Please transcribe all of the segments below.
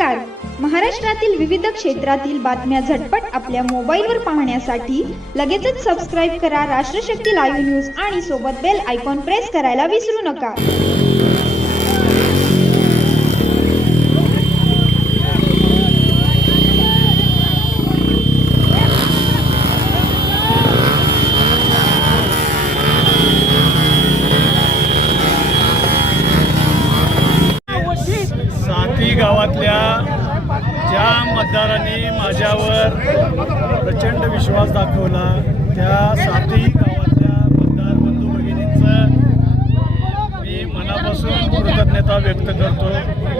नमस्कार. महाराष्ट्रातील विविध क्षेत्रातील बातम्या झटपट आपल्या मोबाईलवर पाहण्यासाठी लगेचच सबस्क्राईब करा राष्ट्रशक्ती लाईव्ह न्यूज आणि सोबत बेल आयकॉन प्रेस करायला विसरू नका. साथी गावातल्या ज्या मतदारांनी माझ्यावर प्रचंड विश्वास दाखवला त्या साथी गावातल्या मतदार बंधू भगिनींचं मी मनापासून कृतज्ञता व्यक्त करतो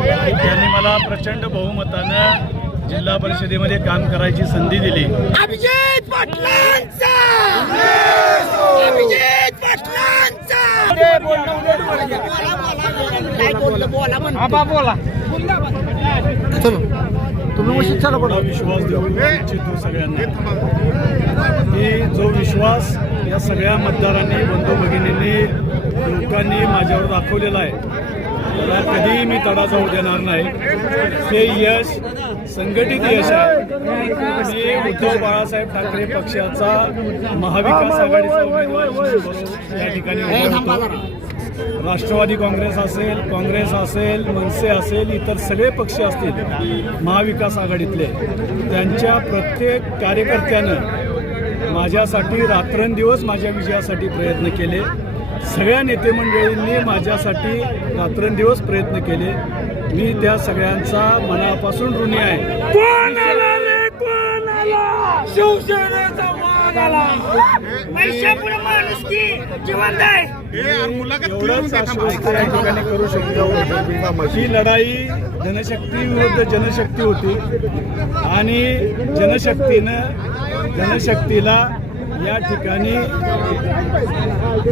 की त्यांनी मला प्रचंड बहुमतानं जिल्हा परिषदेमध्ये काम करायची संधी दिली. अभिजित पाटलांचा अभिजित पाटलांचा तुम्ही विश्वास देऊ इच्छितो सगळ्यांना की जो विश्वास या सगळ्या मतदारांनी बंधू भगिनींनी लोकांनी माझ्यावर दाखवलेला आहे त्याला कधीही मी तडा जाऊ देणार नाही. हे यश संघटित यश आहे. मी उद्धव बाळासाहेब ठाकरे पक्षाचा महाविकास आघाडीचा उमेदवार या ठिकाणी उभा होतो. राष्ट्रवादी काँग्रेस असेल मनसे असेल इतर सगळे पक्ष असतील महाविकास आघाडीतले त्यांच्या प्रत्येक कार्यकर्त्यानं माझ्यासाठी रात्रंदिवस माझ्या विजयासाठी प्रयत्न केले. सगळ्या नेते मंडळींनी माझ्यासाठी रात्रंदिवस प्रयत्न केले. मी त्या सगळ्यांचा मनापासून ऋणी आहे. एवढंच आश्वस्त या ठिकाणी करू शकतो. ही लढाई जनशक्ती विरुद्ध जनशक्ती होती आणि जनशक्तीला या ठिकाणी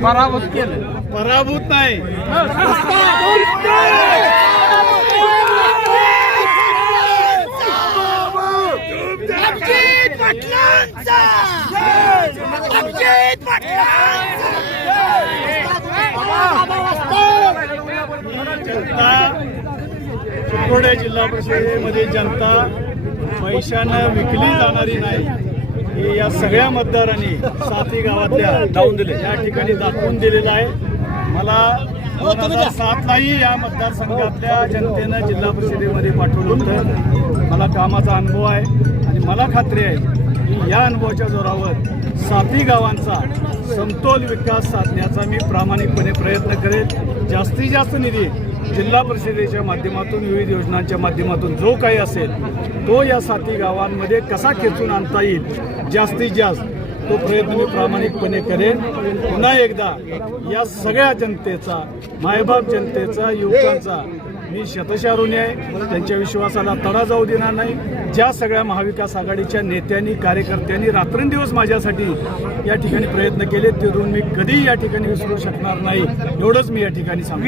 पराभूत केलं. पराभूत नाही जनता चिकोडे जिल्हा परिषदेमध्ये जनता पैशानं विकली जाणारी नाही हे या सगळ्या मतदारांनी साथी गावातल्या या ठिकाणी दाखवून दिलेलं आहे. मला 2007लाही या मतदारसंघातल्या जनतेनं जिल्हा परिषदेमध्ये पाठवलं होतं. मला कामाचा अनुभव आहे आणि मला खात्री आहे की या अनुभवाच्या जोरावर साथी गावांचा समतोल विकास साधण्याचा मी प्रामाणिकपणे प्रयत्न करेन. जास्तीत जास्त निधी जिल्हा परिषदेच्या माध्यमातून विविध योजनांच्या माध्यमातून जो काही असेल तो या साथी गावांमध्ये कसा खेचून आणता येईल जास्तीत जास्त तो प्रयत्न मी प्रामाणिकपणे करेन. पुन्हा एकदा या सगळ्या जनतेचा मायबाप जनतेचा युवकांचा मी शतशः ऋणी आहे. त्यांच्या विश्वासाला तडा जाऊ देणार नाही. ज्या सगळ्या महाविकास आघाडीच्या नेत्यांनी कार्यकर्त्यांनी रात्रंदिवस माझ्यासाठी या ठिकाणी प्रयत्न केले ते ऋण मी कधीही या ठिकाणी विसरू शकणार नाही. एवढंच मी या ठिकाणी सांगतो.